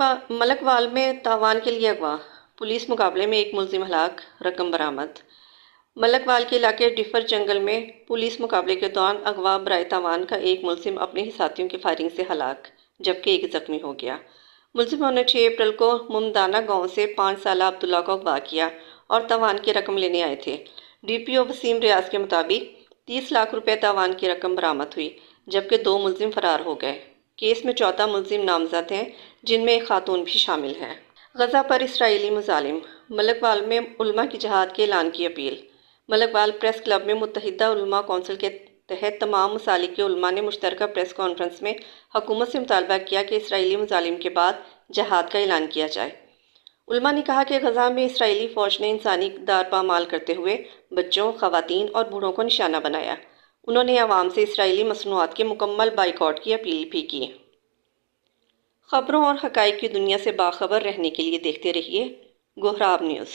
ملک وال میں تاوان کے لیے اغوا، پولیس مقابلے میں ایک ملزم ہلاک، رقم برآمد۔ ملک وال کے علاقے ڈفر جنگل میں پولیس مقابلے کے دوران اغوا برائے تاوان کا ایک ملزم اپنے ہی ساتھیوں کی فائرنگ سے ہلاک جبکہ ایک زخمی ہو گیا۔ ملزموں نے 6 اپریل کو ممدانہ گاؤں سے 5 سالہ عبداللہ کو اغوا کیا اور تاوان کی رقم لینے آئے تھے۔ ڈی پی او وسیم ریاض کے مطابق 30 لاکھ روپے تاوان کی رقم برآمد ہوئی جبکہ 2 ملزم فرار ہو گئے۔ کیس میں 14 ملزم نامزد ہیں جن میں ایک خاتون بھی شامل ہے۔ غزہ پر اسرائیلی مظالم، ملک وال میں علماء کی جہاد کے اعلان کی اپیل۔ ملک وال پریس کلب میں متحدہ علماء کونسل کے تحت تمام مسالک کے علماء نے مشترکہ پریس کانفرنس میں حکومت سے مطالبہ کیا کہ اسرائیلی مظالم کے بعد جہاد کا اعلان کیا جائے۔ علماء نے کہا کہ غزہ میں اسرائیلی فوج نے انسانی اقدار پامال کرتے ہوئے بچوں، خواتین اور بوڑھوں کو نشانہ بنایا۔ انہوں نے عوام سے اسرائیلی مصنوعات کے مکمل بائیکاٹ کی اپیل بھی کی۔ خبروں اور حقائق کی دنیا سے باخبر رہنے کے لیے دیکھتے رہیے گوہراب نیوز۔